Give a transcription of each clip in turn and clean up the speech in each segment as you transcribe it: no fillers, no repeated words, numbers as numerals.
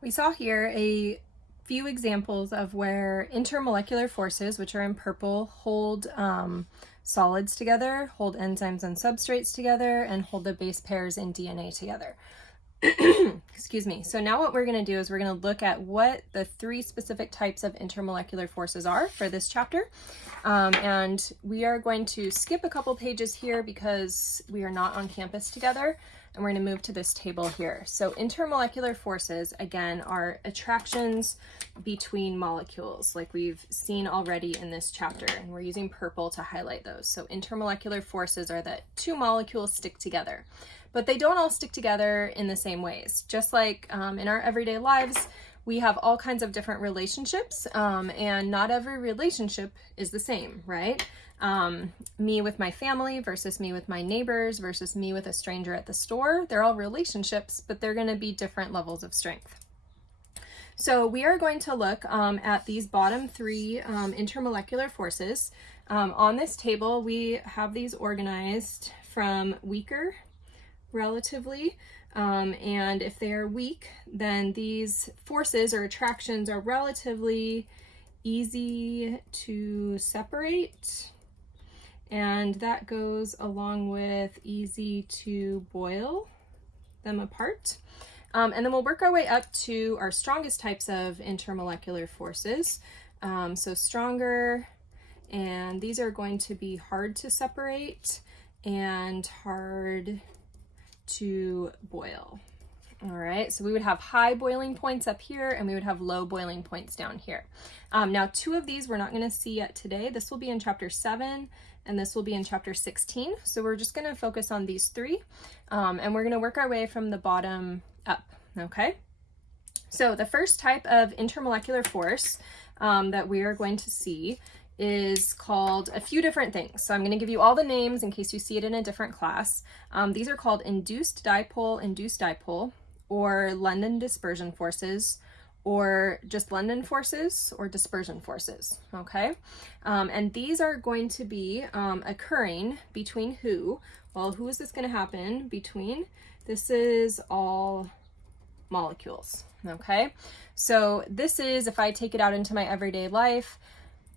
We saw here a few examples of where intermolecular forces, which are in purple, hold solids together, hold enzymes and substrates together, and hold the base pairs in DNA together. Excuse me. So now what we're going to do is we're going to look at what the three specific types of intermolecular forces are for this chapter. And we are going to skip a couple pages here because we are not on campus together. And we're going to move to this table here. So intermolecular forces, again, are attractions between molecules, like we've seen already in this chapter. And we're using purple to highlight those. So intermolecular forces are that two molecules stick together. But they don't all stick together in the same ways. Just like in our everyday lives, we have all kinds of different relationships, and not every relationship is the same, right? Me with my family versus me with my neighbors versus me with a stranger at the store. They're all relationships, but they're going to be different levels of strength. So we are going to look at these bottom three intermolecular forces. On this table, we have these organized from weaker relatively, and if they are weak, then these forces or attractions are relatively easy to separate, and that goes along with easy to boil them apart. And then we'll work our way up to our strongest types of intermolecular forces. So stronger, and these are going to be hard to separate and hard to boil. All right, so we would have high boiling points up here and we would have low boiling points down here. Now, two of these we're not going to see yet today. This will be in chapter 7 and this will be in chapter 16. So we're just going to focus on these three, and we're going to work our way from the bottom up, okay? So the first type of intermolecular force that we are going to see is called a few different things. So I'm going to give you all the names in case you see it in a different class. These are called induced dipole, or London dispersion forces, or just London forces, or dispersion forces, okay? And these are going to be occurring between who? Well, who is this going to happen between? This is all molecules, okay? So this is, if I take it out into my everyday life,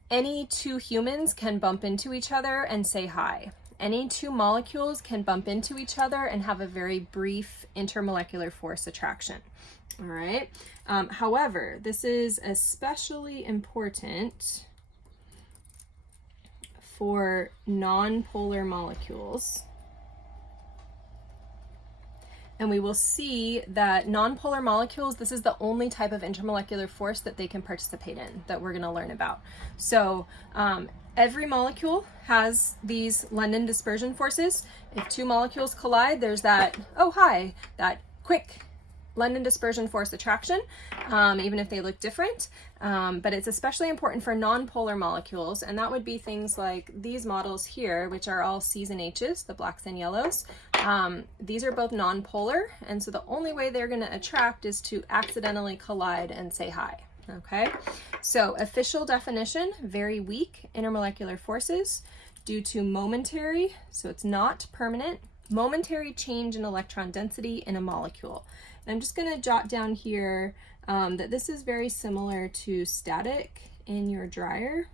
any two humans can bump into each other and say hi. Any two molecules can bump into each other and have a very brief intermolecular force attraction. All right. However, this is especially important for non-polar molecules. And we will see that non-polar molecules, this is the only type of intermolecular force that they can participate in that we're going to learn about. So every molecule has these London dispersion forces. If two molecules collide, there's that, oh hi, that quick London dispersion force attraction, even if they look different. But it's especially important for non-polar molecules, and that would be things like these models here, which are all C's and H's, the blacks and yellows. These are both non-polar, and so the only way they're going to attract is to accidentally collide and say hi. Okay, so official definition, very weak intermolecular forces due to momentary, so it's not permanent, momentary change in electron density in a molecule. And I'm just going to jot down here that this is very similar to static in your dryer.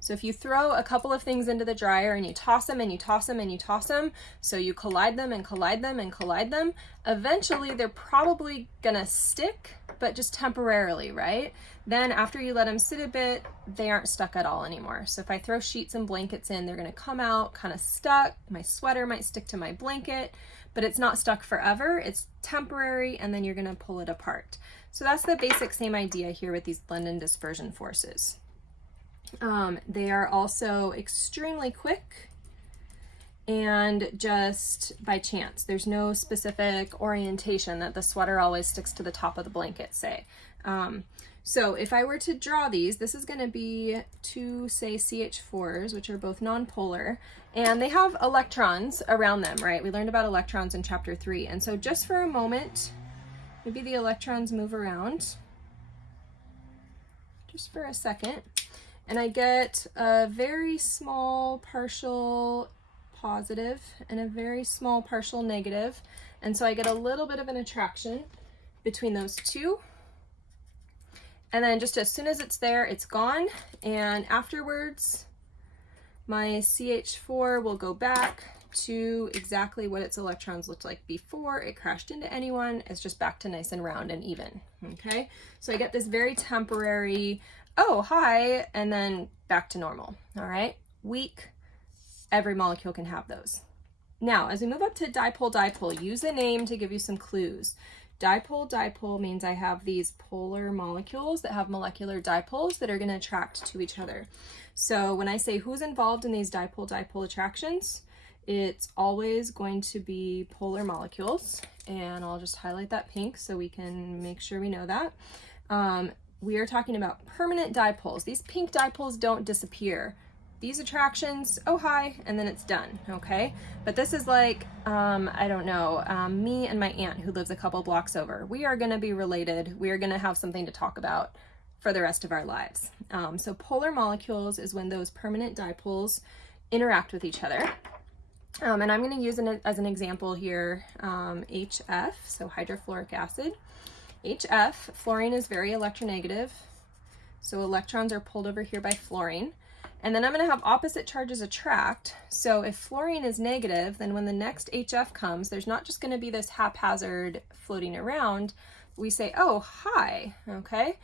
So if you throw a couple of things into the dryer and you toss them and you toss them and you toss them, so you collide them and collide them and collide them, eventually they're probably gonna stick, but just temporarily, right? Then after you let them sit a bit, they aren't stuck at all anymore. So if I throw sheets and blankets in, they're gonna come out kind of stuck. My sweater might stick to my blanket, but it's not stuck forever. It's temporary, and then you're gonna pull it apart. So that's the basic same idea here with these London dispersion forces. They are also extremely quick and just by chance. There's no specific orientation that the sweater always sticks to the top of the blanket, say. So if I were to draw these, this is going to be two, say, CH4s, which are both nonpolar, and they have electrons around them, right? We learned about electrons in chapter 3. And so just for a moment, maybe the electrons move around just for a second. And I get a very small partial positive and a very small partial negative. And so I get a little bit of an attraction. between those two. And then just as soon as it's there, it's gone. And afterwards, my CH4 will go back to exactly what its electrons looked like before it crashed into anyone. It's just back to nice and round and even, okay? So I get this very temporary, oh, hi, and then back to normal, all right? Weak, every molecule can have those. Now, as we move up to dipole dipole, use a name to give you some clues. Dipole dipole means I have these polar molecules that have molecular dipoles that are going to attract to each other. So when I say who's involved in these dipole dipole attractions, it's always going to be polar molecules, and I'll just highlight that pink so we can make sure we know that. We are talking about permanent dipoles. These pink dipoles don't disappear. These attractions, oh hi, and then it's done, okay? But this is like, I don't know, me and my aunt who lives a couple blocks over. We are gonna be related. We are gonna have something to talk about for the rest of our lives. So polar molecules is when those permanent dipoles interact with each other. And I'm going to use as an example here HF, so hydrofluoric acid. HF, fluorine is very electronegative, so electrons are pulled over here by fluorine. And then I'm going to have opposite charges attract. So if fluorine is negative, then when the next HF comes, there's not just going to be this haphazard floating around. We say, oh, hi, okay?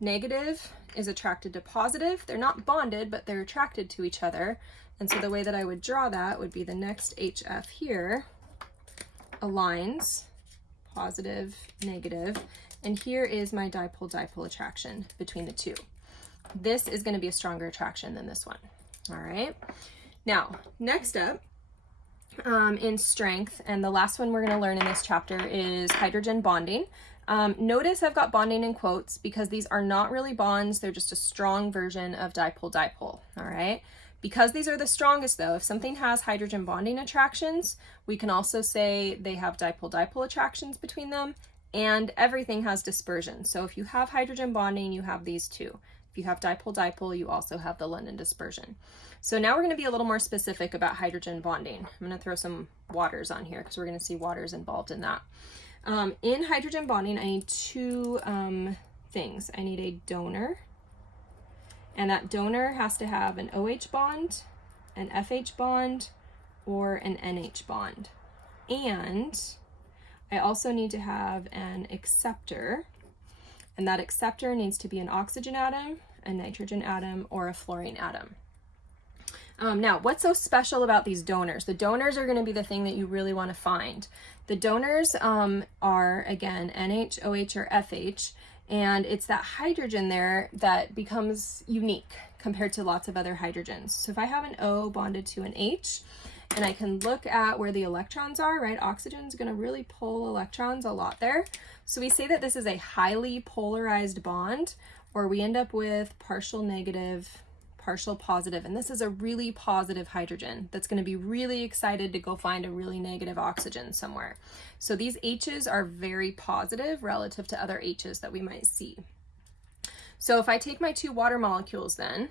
Negative is attracted to positive. They're not bonded, but they're attracted to each other. And so the way that I would draw that would be the next HF here aligns positive, negative, and here is my dipole-dipole attraction between the two. This is going to be a stronger attraction than this one. All right. Now, next up in strength, and the last one we're going to learn in this chapter is hydrogen bonding. Notice I've got bonding in quotes because these are not really bonds. They're just a strong version of dipole-dipole. All right. Because these are the strongest though, if something has hydrogen bonding attractions, we can also say they have dipole-dipole attractions between them, and everything has dispersion. So if you have hydrogen bonding, you have these two. If you have dipole-dipole, you also have the London dispersion. So now we're going to be a little more specific about hydrogen bonding. I'm going to throw some waters on here because we're going to see waters involved in that. In hydrogen bonding, I need two things. I need a donor, and that donor has to have an OH bond, an FH bond, or an NH bond. And I also need to have an acceptor, and that acceptor needs to be an oxygen atom, a nitrogen atom, or a fluorine atom. Now, what's so special about these donors? The donors are going to be the thing that you really want to find. The donors are, again, NH, OH, or FH, and it's that hydrogen there that becomes unique compared to lots of other hydrogens. So if I have an O bonded to an H, and I can look at where the electrons are, right? Oxygen is going to really pull electrons a lot there. So we say that this is a highly polarized bond, or we end up with partial negative, partial positive, and this is a really positive hydrogen that's going to be really excited to go find a really negative oxygen somewhere. So these H's are very positive relative to other H's that we might see. So if I take my two water molecules then,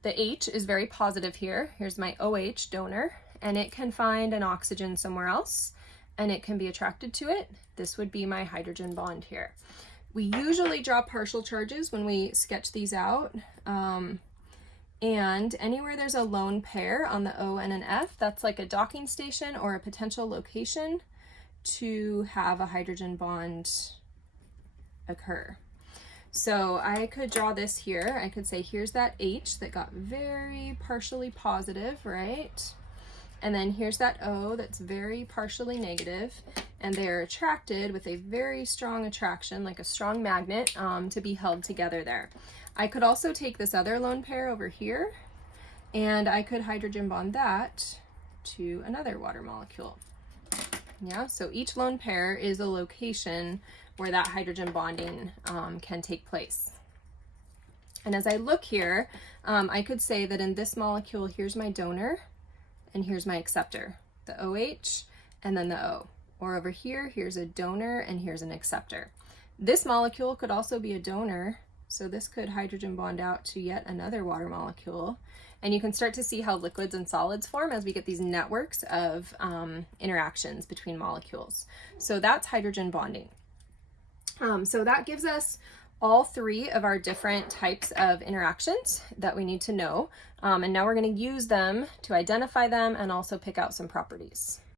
the H is very positive here. Here's my OH donor, and it can find an oxygen somewhere else, and it can be attracted to it. This would be my hydrogen bond here. We usually draw partial charges when we sketch these out. And anywhere there's a lone pair on the O and an F, that's like a docking station or a potential location to have a hydrogen bond occur. So I could draw this here. I could say here's that H that got very partially positive, right? And then here's that O that's very partially negative, and they're attracted with a very strong attraction, like a strong magnet, to be held together there. I could also take this other lone pair over here, and I could hydrogen bond that to another water molecule. Yeah, so each lone pair is a location where that hydrogen bonding can take place. And as I look here, I could say that in this molecule, here's my donor, and here's my acceptor, the OH, and then the O. Or over here, here's a donor, and here's an acceptor. This molecule could also be a donor, so this could hydrogen bond out to yet another water molecule. And you can start to see how liquids and solids form as we get these networks of interactions between molecules. So that's hydrogen bonding. So that gives us all three of our different types of interactions that we need to know. And now we're going to use them to identify them and also pick out some properties.